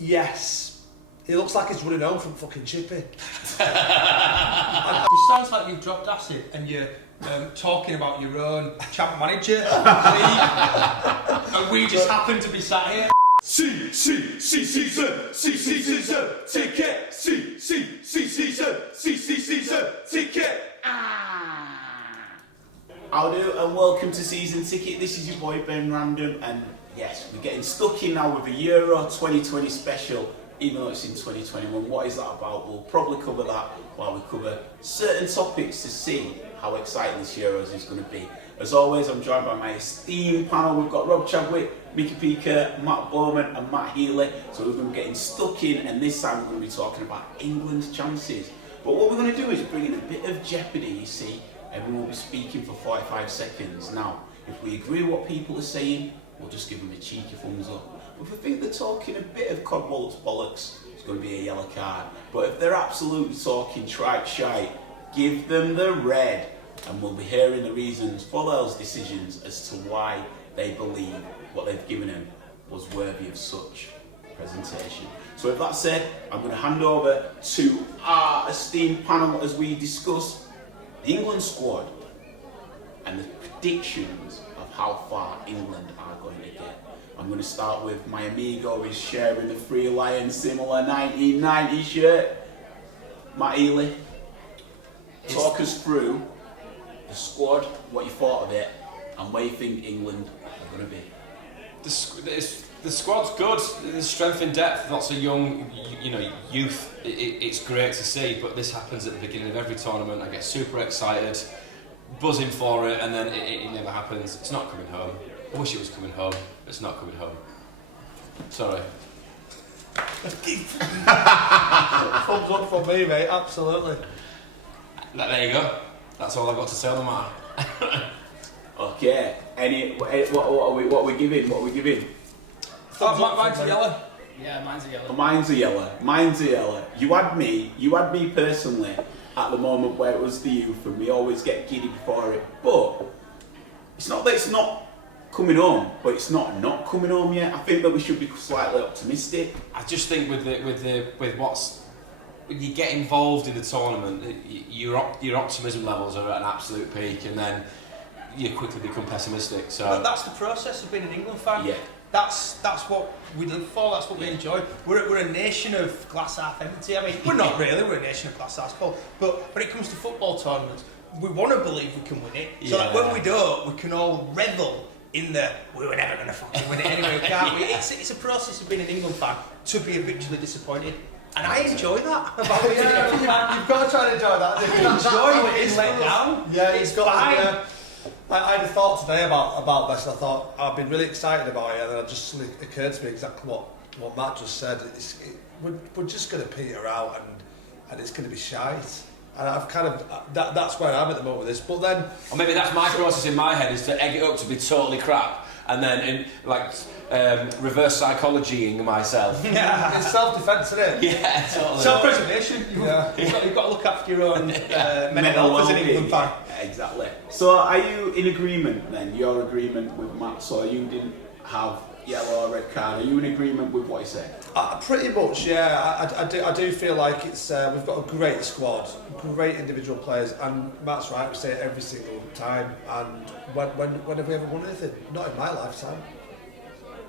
Yes. He looks like he's running home from fucking Chippy. It sounds like you've dropped acid and you're talking about your own champ manager league, and we just happen to be sat here. How do, and welcome to Season Ticket. This is your boy Ben Randm, and yes, we're getting stuck in now with a Euro 2020 special, even though it's in 2021. What is that about? We'll probably cover that while we cover certain topics to see how exciting this Euros is going to be. As always, I'm joined by my esteemed panel. We've got Rob Chadwick, Micky P Kerr, Matt Bowman and Matt Healy. So we're going to be getting stuck in, and this time we're going to be talking about England's chances. But what we're going to do is bring in a bit of jeopardy, you see. Everyone will be speaking for 45 seconds. Now, if we agree with what people are saying, we'll just give them a cheeky thumbs up. But if we think they're talking a bit of codwallop's bollocks, it's going to be a yellow card. But if they're absolutely talking tripe shite, give them the red. And we'll be hearing the reasons for those decisions as to why they believe what they've given him was worthy of such presentation. So with that said, I'm going to hand over to our esteemed panel as we discuss the England squad and the predictions of how far England are going to get. I'm going to start with my amigo who's sharing the Free Lion similar 1990 shirt. Matt Healy, talk us through the squad, what you thought of it, and where you think England are going to be. The squad's good. There's strength in depth. Lots of young, youth. It's great to see. But this happens at the beginning of every tournament. I get super excited, buzzing for it, and then it never happens. It's not coming home. I wish it was coming home. It's not coming home. Sorry. Thumbs up from me, mate. Absolutely. There you go. That's all I've got to say on the matter. Okay. What are we giving? Mine's a yellow. Yeah, mine's a yellow. Mine's a yellow. You had me personally at the moment where it was the youth, and we always get giddy before it. But it's not that it's not coming home, but it's not coming home yet. I think that we should be slightly optimistic. I just think with when you get involved in the tournament, your optimism levels are at an absolute peak, and then you quickly become pessimistic. So But that's the process of being an England fan. Yeah. That's what we live for. That's what we enjoy. We're a nation of glass half empty. I mean, we're not really. We're a nation of glass half full. But when it comes to football tournaments, we want to believe we can win it. So that when we don't, we can all revel in the we were never going to fucking win it anyway, can't we? It's a process of being an England fan to be habitually disappointed. And I enjoy that about being an England fan. You've got to try and enjoy that. Enjoy being let down. Yeah, it's fine. I had a thought today about this, and I thought I've been really excited about it, and then it just suddenly occurred to me exactly what Matt just said. We're just going to peter out, and it's going to be shite. And I've kind of that's where I'm at the moment with this. But then, or maybe that's my process in my head, is to egg it up to be totally crap, and then reverse psychologying myself. Yeah, it's self-defence, isn't it? Yeah, totally. Self-preservation. Yeah. You've got to look after your own mental health as an England fan. Exactly. So are you in agreement then? Your agreement with Matt, so you didn't have yellow or red card. Are you in agreement with what he said? Pretty much, yeah. I do feel like it's we've got a great squad, great individual players, and Matt's right, we say it every single time. And when have we ever won anything? Not in my lifetime.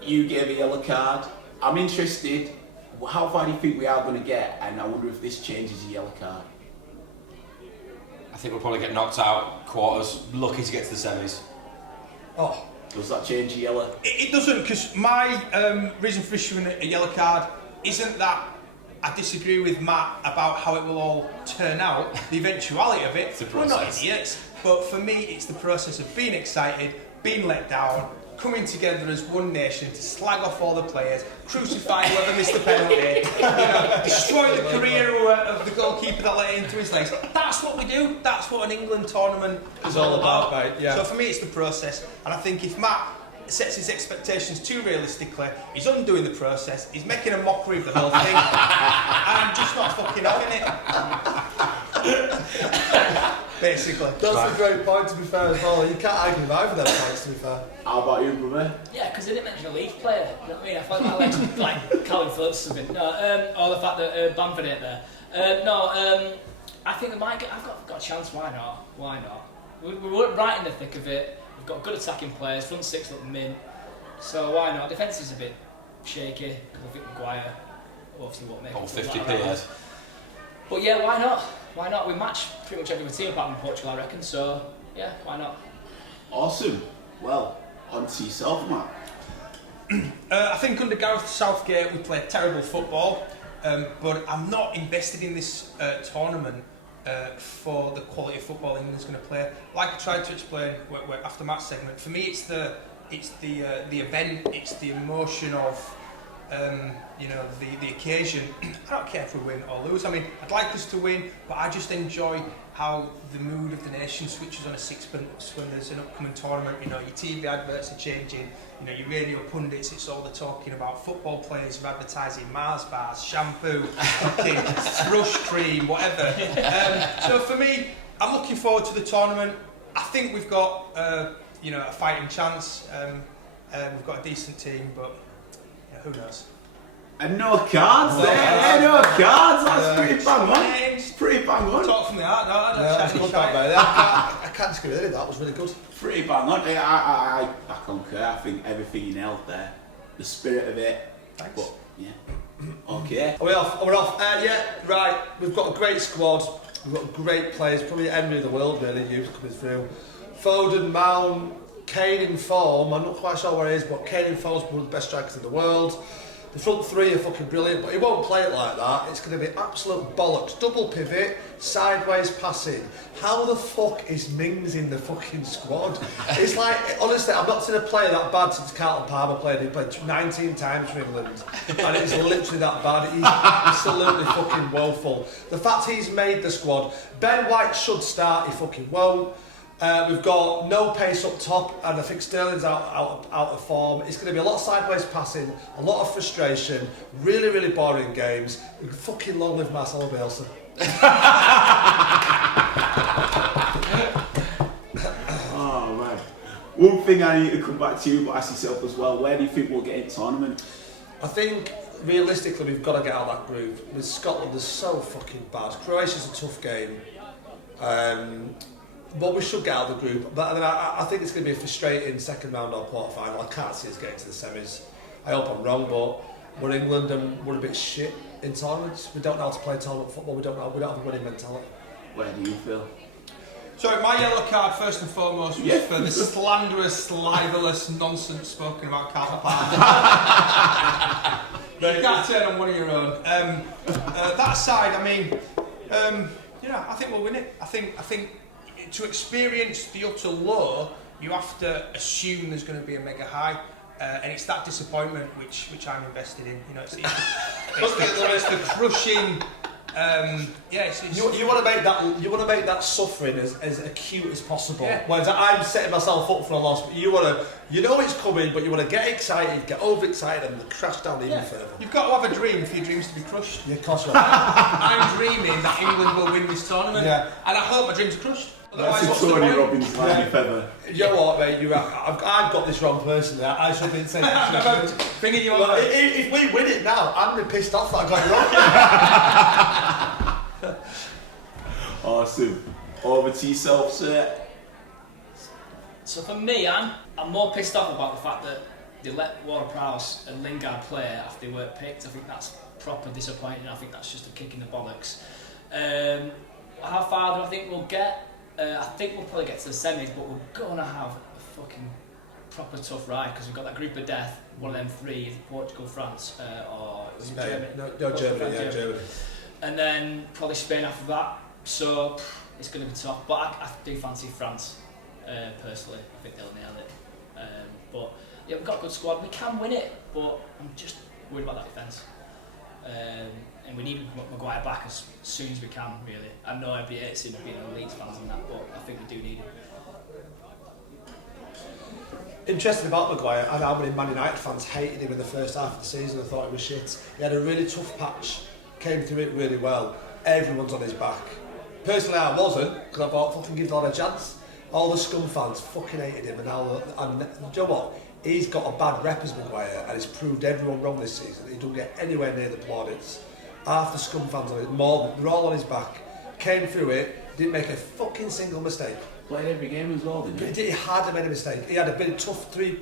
You gave a yellow card. I'm interested. How far do you think we are going to get? And I wonder if this changes a yellow card. I think we'll probably get knocked out quarters. Lucky to get to the semis. Oh. Does that change a yellow? It doesn't, because my reason for issuing a yellow card isn't that I disagree with Matt about how it will all turn out, the eventuality of it. We're not idiots. But for me, it's the process of being excited, being let down, coming together as one nation to slag off all the players, crucify whoever missed the penalty, destroy the career of the goalkeeper that let it into his legs. That's what we do. That's what an England tournament is all about. Right, yeah. So for me, it's the process. And I think if Matt sets his expectations too realistically, he's undoing the process, he's making a mockery of the whole thing, and I'm just not fucking having it. basically. That's a great point, to be fair, as well. You can't argue with either of them points, to be fair. How about you, brother? Yeah, because they didn't mention a Leeds player. You know what I mean? I felt like Callum Phillips or something. No, or the fact that Bamford ain't there. I think they might get. I've got a chance. Why not? Why not? We're right in the thick of it. We've got good attacking players. Front six look mint. So why not? Defence is a bit shaky because I think Maguire obviously won't make it. 50p. But yeah, why not? Why not? We match pretty much every team apart from Portugal, I reckon. So yeah, why not? Awesome. Well, on to yourself, Matt. I think under Gareth Southgate we play terrible football, but I'm not invested in this tournament for the quality of football England's going to play. Like I tried to explain after Matt's segment, for me it's the event, it's the emotion of the occasion. I don't care if we win or lose. I mean, I'd like us to win, but I just enjoy how the mood of the nation switches on a sixpence when there's an upcoming tournament. You know, your TV adverts are changing. You know, your radio pundits, it's all they're talking about. Football players are advertising Mars bars, shampoo, fucking thrush cream, whatever. So for me, I'm looking forward to the tournament. I think we've got a fighting chance. We've got a decent team, but who knows? And no cards there, no cards. That's pretty bang on. It's pretty bang on. Talk from the heart, no, I don't That's good, that, mate. I can't disagree with any of that. Was really good. Pretty bang on. I concur. I think everything you nailed there. The spirit of it. Thanks. But yeah. Okay. Are we off? We're off. Yeah, right. We've got a great squad. We've got great players. Probably the envy of the world, really. Youth coming through. Foden, Mount, Kane in form. I'm not quite sure where he is, but Kane in form is one of the best strikers in the world. The front three are fucking brilliant, but he won't play it like that. It's going to be absolute bollocks. Double pivot, sideways passing. How the fuck is Mings in the fucking squad? It's like, honestly, I've not seen a player that bad since Carlton Palmer played. He played 19 times for England, and it's literally that bad. He's absolutely fucking woeful. The fact he's made the squad, Ben White should start, he fucking won't. We've got no pace up top, and I think Sterling's out of form. It's going to be a lot of sideways passing, a lot of frustration, really, really boring games. Fucking long live Marcelo Bielsa. Oh man. One thing I need to come back to you, but ask yourself as well, where do you think we'll get in tournament? I think realistically we've got to get out of that group. With Scotland, they're so fucking bad. Croatia's a tough game. But we should get out of the group. But I think it's going to be a frustrating second round or quarter final. I can't see us getting to the semis. I hope I'm wrong, but we're England and we're a bit shit in tournaments. We don't know how to play tournament football. We don't have a winning mentality. Where do you feel? So my yellow card, first and foremost, was for the slanderous, libelous nonsense spoken about Carlton Palmer. You can't turn on one of your own. That aside, I mean, I think we'll win it. I think to experience the utter low, you have to assume there's going to be a mega high, and it's that disappointment which I'm invested in. You know, it's the crushing. You want to make that suffering as acute as possible. Yeah. Whereas I'm setting myself up for a loss, but you know it's coming, but you want to get excited, get overexcited, and crash down even further. You've got to have a dream for your dreams to be crushed. Yeah, of course. I'm dreaming that England will win this tournament, and I hope my dreams are crushed. That's a Tony Robbins line, if ever. You know what, mate? I've got this wrong personally. I should have been saying that. Bringing you on. If we win it now, I'm going to be pissed off that I got it wrong. Awesome. Over to yourself, sir. So for me, I'm more pissed off about the fact that they let Ward-Prowse and Lingard play after they weren't picked. I think that's proper disappointing. I think that's just a kick in the bollocks. How far do I think we'll get? I think we'll probably get to the semis, but we're going to have a fucking proper tough ride because we've got that group of death, one of them three, Portugal, France, or Spain. Germany. Germany. And then probably Spain after that. So it's going to be tough, but I do fancy France, personally. I think they'll nail it. But yeah, we've got a good squad. We can win it, but I'm just worried about that defence. And we need Maguire back as soon as we can, really. I know I'd be hating being a Leeds fans and that, but I think we do need him. Interesting about Maguire, and how many Man United fans hated him in the first half of the season and thought he was shit. He had a really tough patch, came through it really well. Everyone's on his back. Personally, I wasn't, because I thought, fucking give the lad a chance. All the scum fans fucking hated him, and do you know what? He's got a bad rep as Maguire, and he's proved everyone wrong this season. He don't get anywhere near the plaudits. Half the scum fans on it, more, they're all on his back. Came through it, didn't make a fucking single mistake. Played every game as well, didn't he? He hardly made a mistake. He had a bit tough three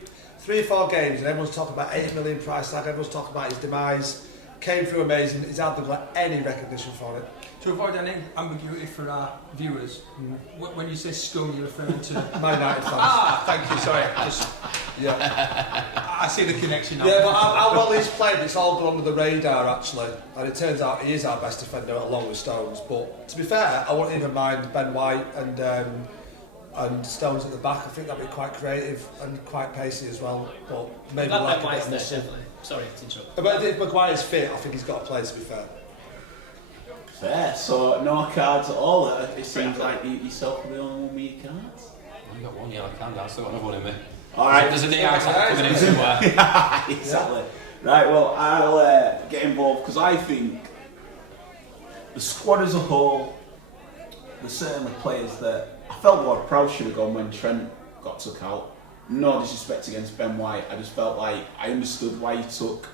or four games, and everyone's talking about 8 million price tag. Everyone's talking about his demise. Came through amazing. He's hardly got any recognition for it. To avoid any ambiguity for our viewers, when you say scum, you're referring to Man United fans. Thank you. Sorry, Yeah. I see the connection now. Yeah, but how well he's played, it's all gone under the radar actually, and it turns out he is our best defender along with Stones. But to be fair, I wouldn't even mind Ben White and Stones at the back. I think that'd be quite creative and quite pacey as well. But maybe That like Ben a bit White's of there, muscle. definitely. Sorry to interrupt. But if Maguire's fit, I think he's got to play. To be fair. Fair. So no cards at all. It seems like yourself are the only one with your cards. Well, you got one yellow card, I've still got another one in me. Alright. There's a knee eye coming in somewhere. Exactly. Right, well, I'll get involved because I think the squad as a whole, there's certainly players that I felt Ward-Prowse should have gone when Trent got took out. No disrespect against Ben White, I just felt like I understood why he took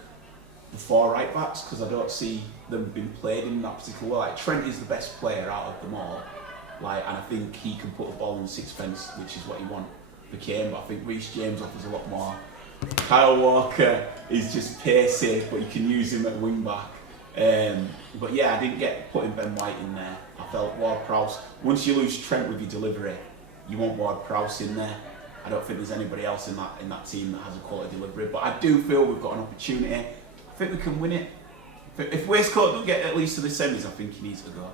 the 4 right backs because I don't see them being played in that particular way. Like, Trent is the best player out of them all, and I think he can put the ball in the sixpence, which is what he wants for Kane. But I think Reece James offers a lot more. Kyle Walker is just pacey, but you can use him at wing back. But yeah, I didn't get putting Ben White in there. I felt Ward-Prowse. Once you lose Trent with your delivery, you want Ward-Prowse in there. I don't think there's anybody else in that team that has a quality delivery. But I do feel we've got an opportunity. I think we can win it. If Waistcoat don't get at least to the semis, I think he needs to go.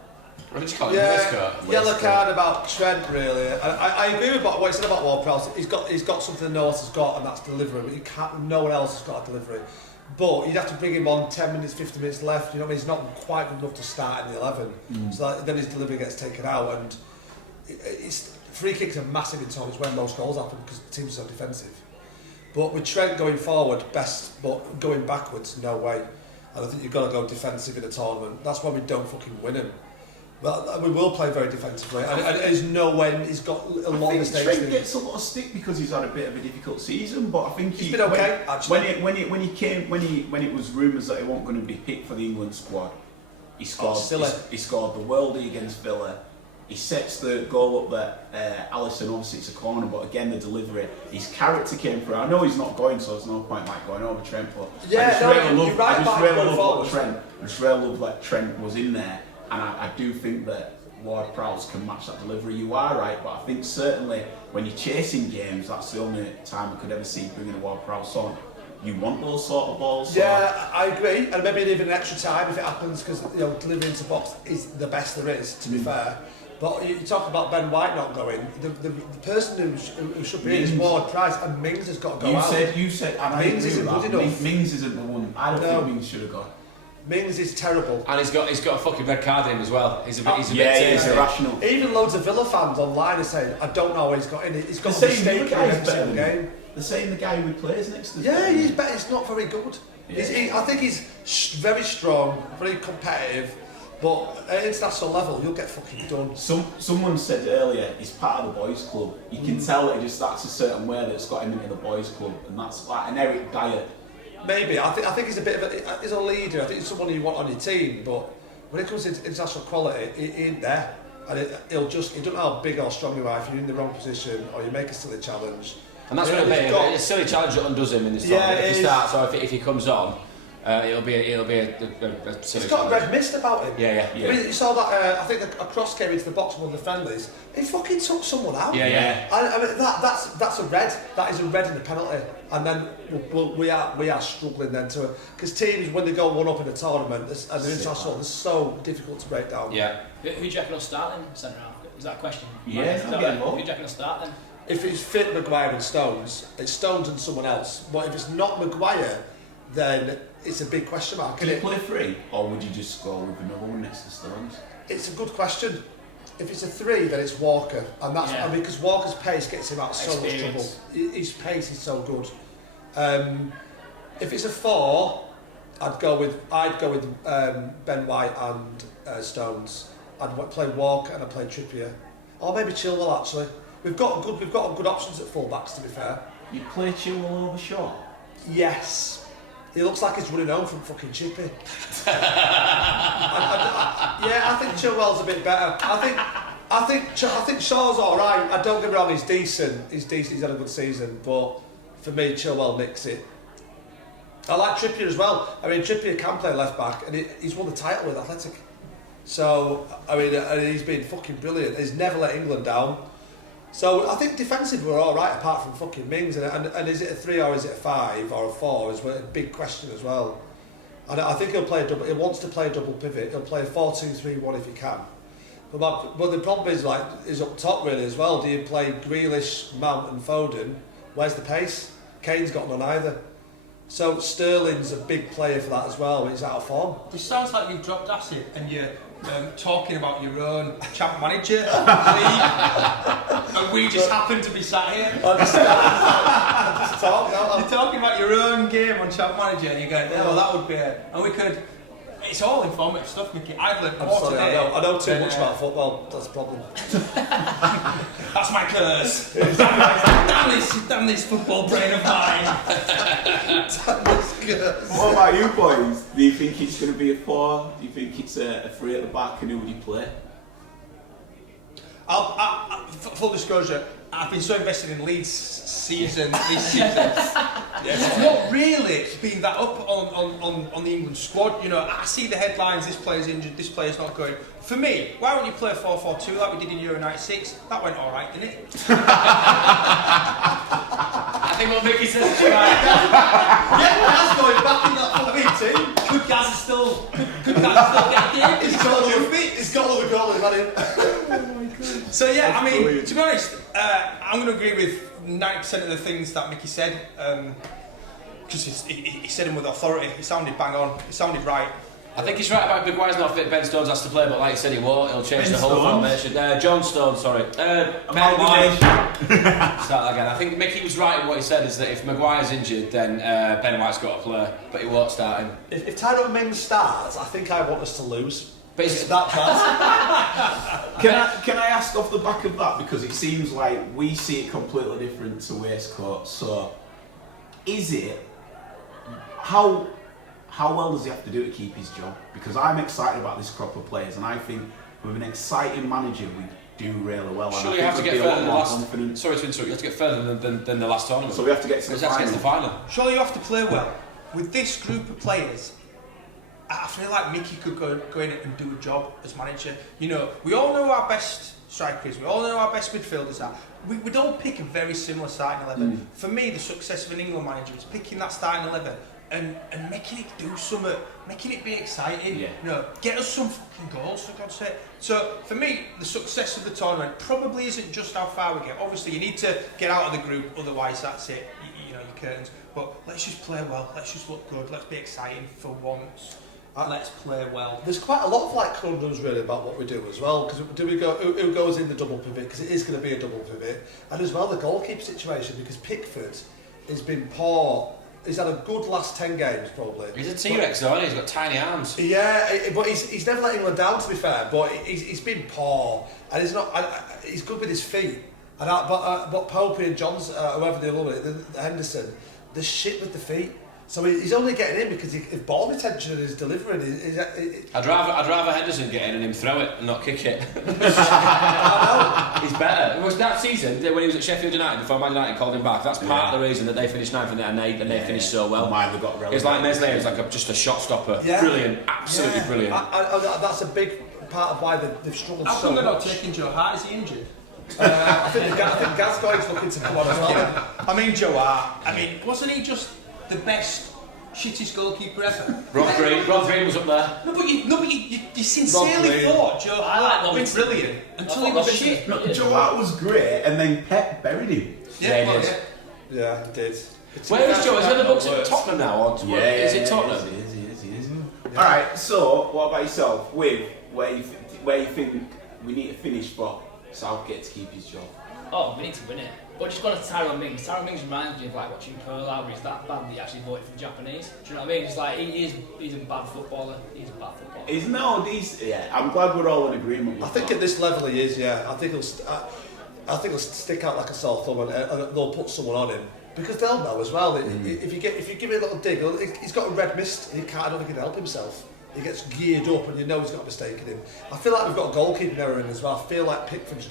What did you call him? Yeah, yellow card about Trent really. I agree with what he said about Ward-Prowse. He's got something no one else has got, and that's delivery. But no one else has got a delivery. But you'd have to bring him on 10 minutes, 50 minutes left. You know what I mean? He's not quite good enough to start in the 11. So then his delivery gets taken out, and free kicks are massive in tournaments when most goals happen because the teams are so defensive. But with Trent going forward, best, but going backwards, no way. And I think you've got to go defensive in a tournament. That's why we don't fucking win him. Well, we will play very defensively, and there's no way he's got a lot of mistakes. I think Trent gets a lot of stick because he's had a bit of a difficult season, but I think he's been okay. Actually, when it was rumours that he wasn't going to be picked for the England squad, he scored. He scored the worldie against Villa. He sets the goal up that Alisson, obviously it's a corner, but again the delivery, his character came through. I know he's not going, so there's no point like going over Trent, but yeah, I just really love that Trent was in there, and I do think that Ward-Prowse can match that delivery. You are right, but I think certainly when you're chasing games, that's the only time I could ever see bringing a Ward-Prowse on. You want those sort of balls. Yeah, I agree, and maybe even an extra time if it happens, because delivering into box is the best there is. To be fair. But you talk about Ben White not going. The person who should be in is Ward-Prowse, and Mings has got to go out. You said, and I Mings isn't good enough. Mings isn't the one. I don't think Mings should have gone. Mings is terrible. And he's got a fucking red card in him as well. He's he's irrational. Even loads of Villa fans online are saying, I don't know how he's got in it. He's got a mistake in every single game. They're saying the guy who plays next to him. Yeah, he's better. He's not very good. Yeah. I think he's very strong, very competitive. But at international level, you'll get fucking done. Someone said earlier, he's part of the boys' club. You can tell that he just acts a certain way that's got him into the boys' club, and that's like an Eric Dyer. Maybe. I think he's a bit of he's a leader. I think he's someone you want on your team. But when it comes to international quality, he ain't there. And he doesn't know how big or strong you are if you're in the wrong position or you make a silly challenge. And that's what it'll be. A silly challenge that undoes him in this tournament. If he starts or if he comes on. It'll be a silly. He's got a red mist about him. Yeah. I mean, you saw that. I think a cross came into the box of one of the friendlies. He fucking took someone out. Yeah. I mean, that's a red. That is a red in the penalty. And then we are struggling then to because teams when they go 1-up in a tournament and they're international, it's so difficult to break down. Yeah. Who do you reckon will start then centre half? Is that a question? Yeah. Who do you reckon will start then? If it's fit Maguire and Stones, it's Stones and someone else. But if it's not Maguire, then it's a big question mark. Can you play free, or would you just go with another one next to Stones? It's a good question. If it's a 3, then it's Walker, and that's because Walker's pace gets him out of so much trouble. His pace is so good. If it's a 4, I'd go with Ben White and Stones, I'd play Walker and I'd play Trippier, or maybe Chilwell. Actually, we've got good options at full-backs, to be fair. You play Chilwell over Shaw? Yes. He looks like he's running home from fucking Chippy. I think Chilwell's a bit better. I think Shaw's all right. I don't get me wrong, he's decent. He's had a good season, but for me, Chilwell nicks it. I like Trippier as well. I mean, Trippier can play left back, and he's won the title with Athletic. So I mean, he's been fucking brilliant. He's never let England down. So I think defensive we're all right, apart from fucking Mings. And is it a 3 or is it a 5 or a 4 is a big question as well. And I think he'll play a double. He wants to play a double pivot. He'll play a 4-2-3-1 if he can. But the problem is up top really as well. Do you play Grealish, Mount and Foden? Where's the pace? Kane's got none either. So Sterling's a big player for that as well. He's out of form. This sounds like you've dropped acid and you're talking about your own champ manager league, and we just happen to be sat here. You're talking about your own game on champ manager, and you're going, "Oh, that would be it." And we could. It's all informative stuff, Mickey. I've learned more today. I know too much about football. That's a problem. That's my curse. damn this football brain of mine. What about you boys? Do you think it's going to be a 4? Do you think it's a 3 at the back? And who would you play? Full disclosure, I've been so invested in Leeds this season. It's not really been that up on the England squad. You know, I see the headlines, this player's injured, this player's not going. For me, why don't you play 4-4-2 like we did in Euro 96? That went alright, didn't it? I think what Mickey says is right. Yeah, that's going back in that fucking team. Good guys are still getting games. He's got all the goal in it. So yeah, I mean, to be honest, I'm going to agree with 90% of the things that Mickey said, because he said them with authority. He sounded bang on. He sounded right. I think he's right about Maguire's not fit. Ben Stones has to play, but like he said, he won't. He'll change the whole formation. John Stones, sorry. Start again. I think Mickey was right in what he said, is that if Maguire's injured, then Ben White's got to play, but he won't start him. If Tyrone Mings starts, I think I want us to lose. But it's that bad. Can I ask off the back of that, because it seems like we see it completely different to Waistcoat. So, is it how well does he have to do to keep his job? Because I'm excited about this crop of players, and I think with an exciting manager, we do really well. Surely you have to get further than the last. Sorry to interrupt. You have to get further than the last tournament. So we have to get to the final. Surely you have to play well. With this group of players, I feel like Mickey could go in and do a job as manager. You know, we all know our best strikers, we all know our best midfielders are. We don't pick a very similar starting 11. For me, the success of an England manager is picking that starting 11 and making it do something, making it be exciting. Yeah. You know, get us some fucking goals, for God's sake. So for me, the success of the tournament probably isn't just how far we get. Obviously, you need to get out of the group, otherwise that's it. You know, your curtains. But let's just play well. Let's just look good. Let's be exciting for once. Let's play well. There's quite a lot of conundrums really about what we do as well, because do we go who goes in the double pivot, because it is going to be a double pivot, and as well the goalkeeper situation, because Pickford has been poor. He's had a good last 10 games probably. He's a T-Rex though, isn't he? He's got tiny arms. Yeah, but he's never let England down, to be fair, but he's been poor, and he's good with his feet. But Popey and Johns, whoever they love it, Henderson, they're shit with the feet. So he's only getting in because if ball retention is delivering. I'd rather Henderson get in and him throw it and not kick it. I know. He's better. It was that season when he was at Sheffield United before Man United called him back. That's part of the reason that they finished 9th and they finished so well. They got it's like Meslier was just a shot stopper. Yeah. Brilliant, absolutely brilliant. That's a big part of why they've struggled so much. How come they're not taking Joe Hart? Is he injured? I think Gascoigne's looking to come on as well. Yeah. I mean, Joe Hart. Wasn't he just the best, shittest goalkeeper ever? Rob Green was up there. No, but you sincerely thought Joe Hart was brilliant until he was shit. Joe Hart was great, and then Pep buried him. Yeah, he did. Yeah, he did. Where is Joe? Is he on the books at Tottenham now? Is it Tottenham? He is. Alright, so what about yourself? With where you think we need to finish for Southgate to keep his job? Oh, we need to win it. But just going to Tyrone Mings reminds me of like watching Pearl Harbor. He's that bad that he actually voted for the Japanese. Do you know what I mean? It's like he's a bad footballer. He's a bad footballer. He's nowadays. Yeah, I'm glad we're all in agreement with I think that. at this level he is. Yeah, I think he'll stick out like a sore thumb, and they'll put someone on him because they'll know as well. If you give him a little dig, he's got a red mist. And I don't think he can help himself. He gets geared up, and you know he's got a mistake in him. I feel like we've got a goalkeeping error in as well. I feel like Pickford's.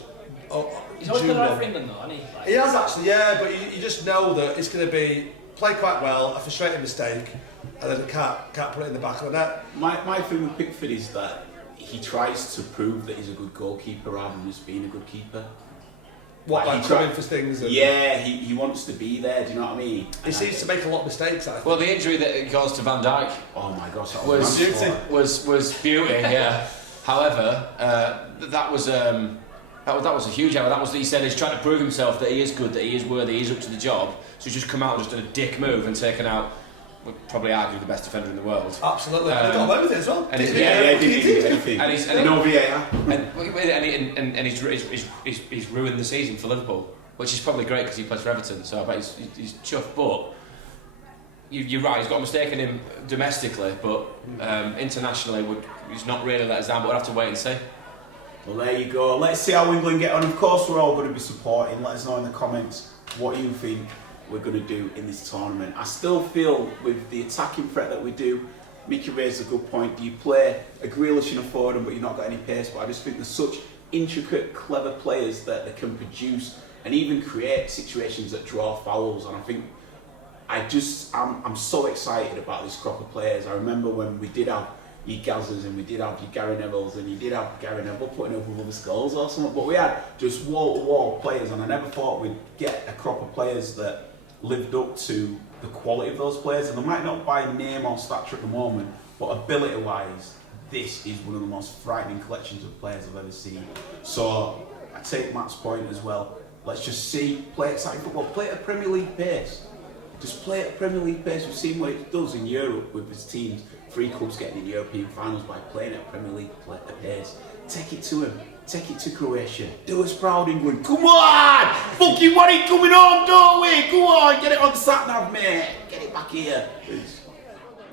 He's always been right for England though, hasn't he? Like, he has actually, yeah, but you just know that it's going to be play quite well, a frustrating mistake, and then can't put it in the back of the net. My thing with Pickford is that he tries to prove that he's a good goalkeeper rather than just being a good keeper. What, like coming for things? Yeah, he wants to be there, do you know what I mean? He seems to make a lot of mistakes, I think. Well, the injury that it caused to Van Dijk Oh my gosh, that was beauty, yeah. However, that was a huge error. That was, he said, he's trying to prove himself that he is good, that he is worthy, he's up to the job. So he's just come out and just done a dick move and taken out, would probably argue, the best defender in the world. Absolutely, he got away with it as well. And he didn't do anything. And no VAR. And he's ruined the season for Liverpool, which is probably great because he plays for Everton. So I bet he's chuffed. But you're right, he's got a mistake in him domestically, but internationally he's not really let us down. But we'll have to wait and see. Well, there you go. Let's see how England get on. Of course, we're all going to be supporting. Let us know in the comments what you think we're going to do in this tournament. I still feel with the attacking threat that we do, Mickey raised a good point. Do you play a Grealish and a Foden but you've not got any pace? But I just think there's such intricate, clever players that they can produce and even create situations that draw fouls. And I think I'm so excited about this crop of players. I remember when we did have your Gazzers and we did have your Gary Nevilles and you did have Gary Neville putting up with other skulls or something, but we had just wall-to-wall players, and I never thought we'd get a crop of players that lived up to the quality of those players. And they might not by name or stature at the moment, but ability-wise, this is one of the most frightening collections of players I've ever seen. So I take Matt's point as well. Let's just play exciting football, play at a Premier League pace. Just play at a Premier League pace. We've seen what it does in Europe with his teams. 3 clubs getting in European finals by playing at Premier League pace. Take it to him. Take it to Croatia. Do us proud, England. Come on! Fucking what are coming home, don't we? Come on, get it on sat-nav, mate. Get it back here. Peace.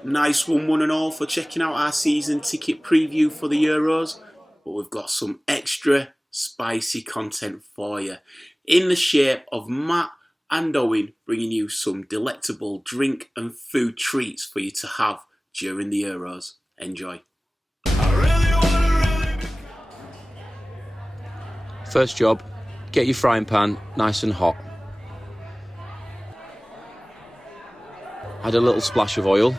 Nice one and all, for checking out our season ticket preview for the Euros. But we've got some extra spicy content for you in the shape of Matt and Owen bringing you some delectable drink and food treats for you to have during the Euros. Enjoy. First job, get your frying pan nice and hot. Add a little splash of oil.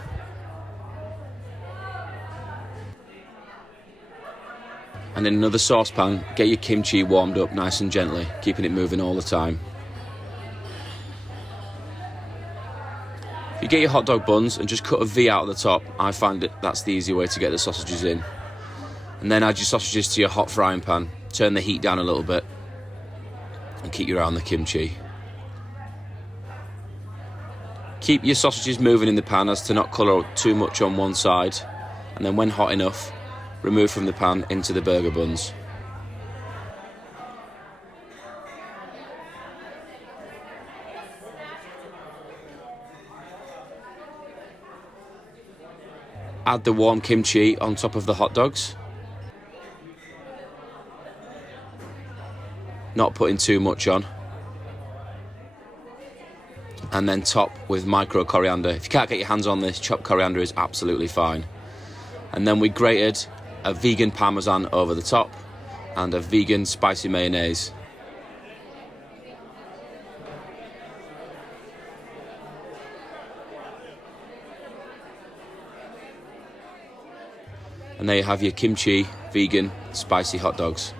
And in another saucepan, get your kimchi warmed up nice and gently, keeping it moving all the time. If you get your hot dog buns and just cut a V out of the top, I find that's the easy way to get the sausages in. And then add your sausages to your hot frying pan, turn the heat down a little bit, and keep your eye on the kimchi. Keep your sausages moving in the pan as to not colour too much on one side, and then when hot enough, remove from the pan into the burger buns. Add the warm kimchi on top of the hot dogs. Not putting too much on. And then top with micro coriander. If you can't get your hands on this, chopped coriander is absolutely fine. And then we grated a vegan parmesan over the top and a vegan spicy mayonnaise. And there you have your kimchi, vegan, spicy hot dogs.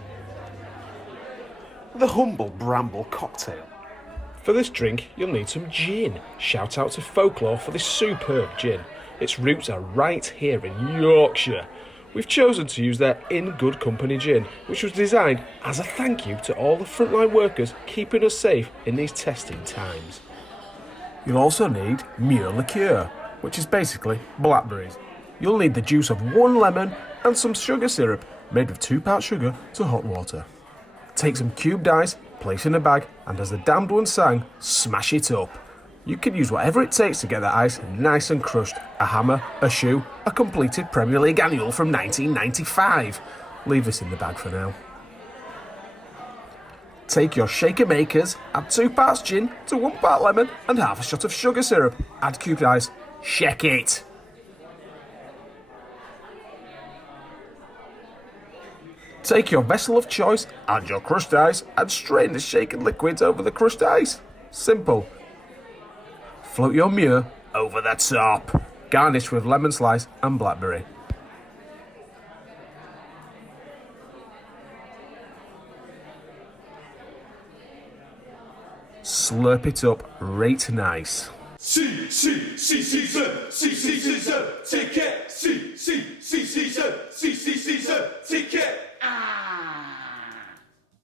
The Humble Bramble Cocktail. For this drink, you'll need some gin. Shout out to Folklore for this superb gin. Its roots are right here in Yorkshire. We've chosen to use their In Good Company gin, which was designed as a thank you to all the frontline workers keeping us safe in these testing times. You'll also need mûr liqueur, which is basically blackberries. You'll need the juice of 1 lemon and some sugar syrup made with 2 parts sugar to hot water. Take some cubed ice place in a bag, and as the damned one sang, smash it up. You can use whatever it takes to get that ice nice and crushed. A hammer, a shoe, a completed Premier League annual from 1995. Leave this in the bag for now. Take your shaker makers, add 2 parts gin to 1 part lemon and half a shot of sugar syrup. Add cubed ice. Shake it. Take your vessel of choice, add your crushed ice and strain the shaken liquids over the crushed ice. Simple. Float your Muir over the top. Garnish with lemon slice and blackberry. Slurp it up right nice. season, ticket, season, ticket.